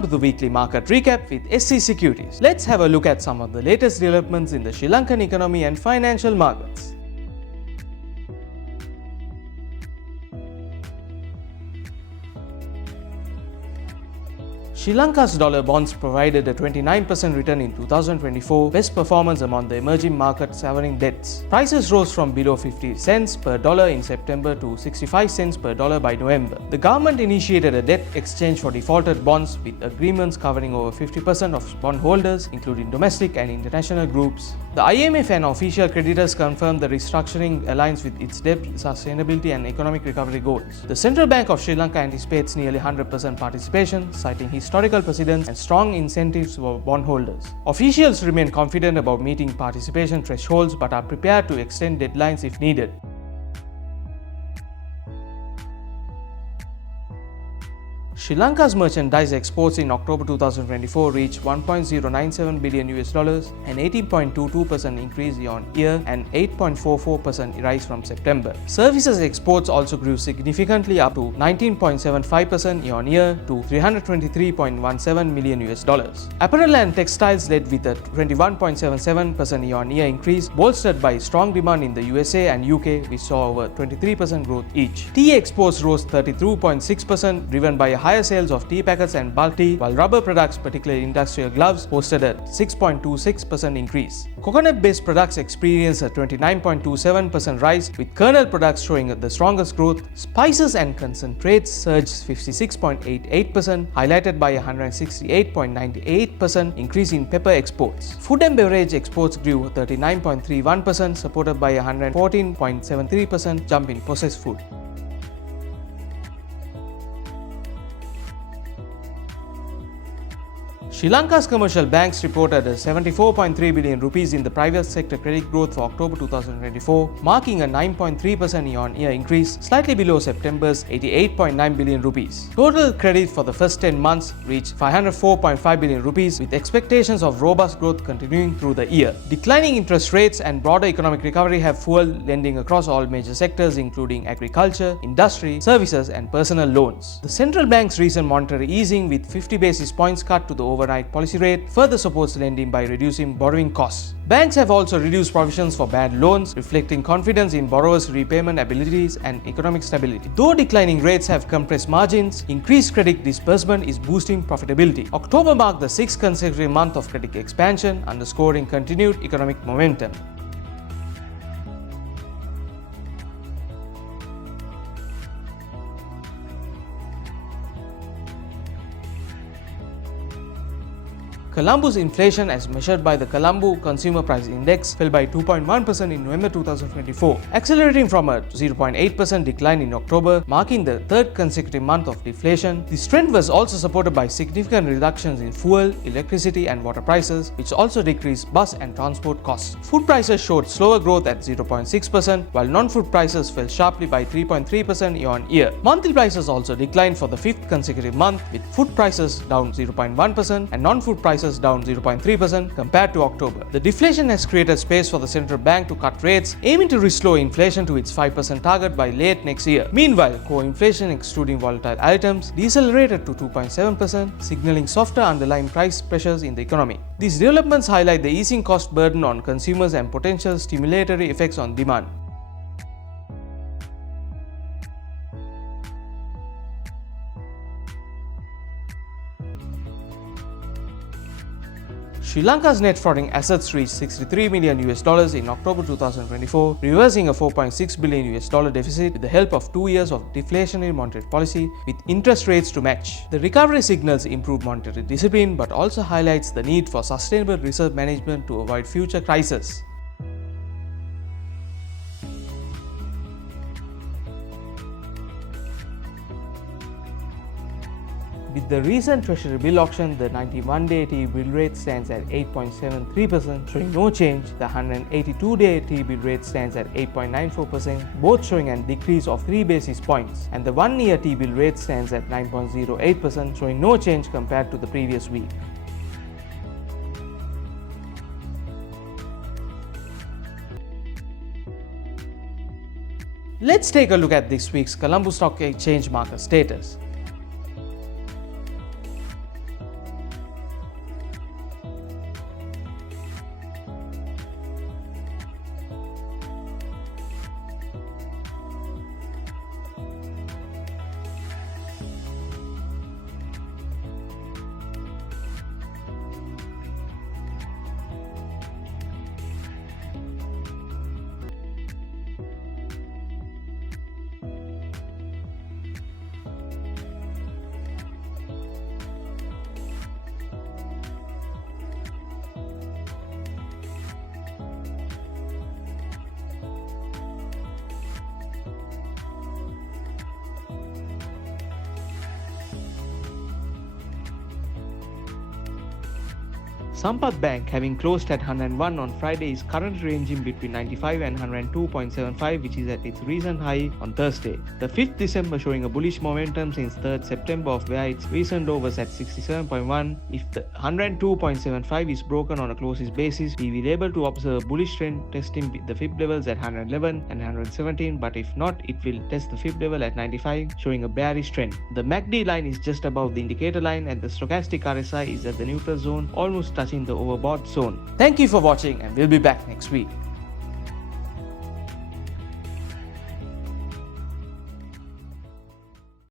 Welcome to the weekly market recap with SC Securities. Let's have a look at some of the latest developments in the Sri Lankan economy and financial markets. Sri Lanka's dollar bonds provided a 29% return in 2024, best performance among the emerging market sovereign debts. Prices rose from below 50 cents per dollar in September to 65 cents per dollar by November. The government initiated a debt exchange for defaulted bonds with agreements covering over 50% of bondholders, including domestic and international groups. The IMF and official creditors confirmed the restructuring aligns with its debt sustainability and economic recovery goals. The Central Bank of Sri Lanka anticipates nearly 100% participation, citing historical precedents and strong incentives for bondholders. Officials remain confident about meeting participation thresholds but are prepared to extend deadlines if needed. Sri Lanka's merchandise exports in October 2024 reached $1.097 billion, an 18.22% increase year-on-year and 8.44% rise from September. Services exports also grew significantly, up to 19.75% year-on-year to $323.17 million. Apparel and textiles led with a 21.77% year-on-year increase, bolstered by strong demand in the USA and UK, which saw over 23% growth each. Tea exports rose 32.6%, driven by a higher sales of tea packets and bulk tea, while rubber products, particularly industrial gloves, posted a 6.26% increase. Coconut-based products experienced a 29.27% rise, with kernel products showing the strongest growth. Spices and concentrates surged 56.88%, highlighted by a 168.98% increase in pepper exports. Food and beverage exports grew 39.31%, supported by a 114.73% jump in processed food. Sri Lanka's commercial banks reported a 74.3 billion rupees in the private sector credit growth for October 2024, marking a 9.3% year-on-year increase, slightly below September's 88.9 billion rupees. Total credit for the first 10 months reached 504.5 billion rupees, with expectations of robust growth continuing through the year. Declining interest rates and broader economic recovery have fueled lending across all major sectors, including agriculture, industry, services, and personal loans. The central bank's recent monetary easing, with 50 basis points cut to the overnight policy rate, further supports lending by reducing borrowing costs. Banks have also reduced provisions for bad loans, reflecting confidence in borrowers' repayment abilities and economic stability. Though declining rates have compressed margins, increased credit disbursement is boosting profitability. October marked the 6th consecutive month of credit expansion, underscoring continued economic momentum. Colombo's inflation, as measured by the Colombo Consumer Price Index, fell by 2.1% in November 2024, accelerating from a 0.8% decline in October, marking the third consecutive month of deflation. This trend was also supported by significant reductions in fuel, electricity, and water prices, which also decreased bus and transport costs. Food prices showed slower growth at 0.6%, while non-food prices fell sharply by 3.3% year-on-year. Monthly prices also declined for the fifth consecutive month, with food prices down 0.1% and non-food prices down 0.3% compared to October. The deflation has created space for the central bank to cut rates, aiming to restore inflation to its 5% target by late next year. Meanwhile, core inflation excluding volatile items decelerated to 2.7%, signaling softer underlying price pressures in the economy. These developments highlight the easing cost burden on consumers and potential stimulatory effects on demand. Sri Lanka's net foreign assets reached $63 million in October 2024, reversing a $4.6 billion deficit with the help of 2 years of deflationary monetary policy with interest rates to match. The recovery signals improved monetary discipline but also highlights the need for sustainable reserve management to avoid future crises. With the recent Treasury-bill auction, the 91-day T-bill rate stands at 8.73%, showing no change. The 182-day T-bill rate stands at 8.94%, both showing a decrease of 3 basis points. And the 1-year T-bill rate stands at 9.08%, showing no change compared to the previous week. Let's take a look at this week's Colombo Stock Exchange market status. Sampath Bank, having closed at 101 on Friday, is currently ranging between 95 and 102.75, which is at its recent high on Thursday. The 5th December showing a bullish momentum since 3rd September, of where its recent low was at 67.1. If the 102.75 is broken on a closest basis, we will be able to observe a bullish trend testing the fib levels at 111 and 117, but if not, it will test the fib level at 95, showing a bearish trend. The MACD line is just above the indicator line, and the stochastic RSI is at the neutral zone, almost touching the overbought zone. Thank you for watching, and we'll be back next week.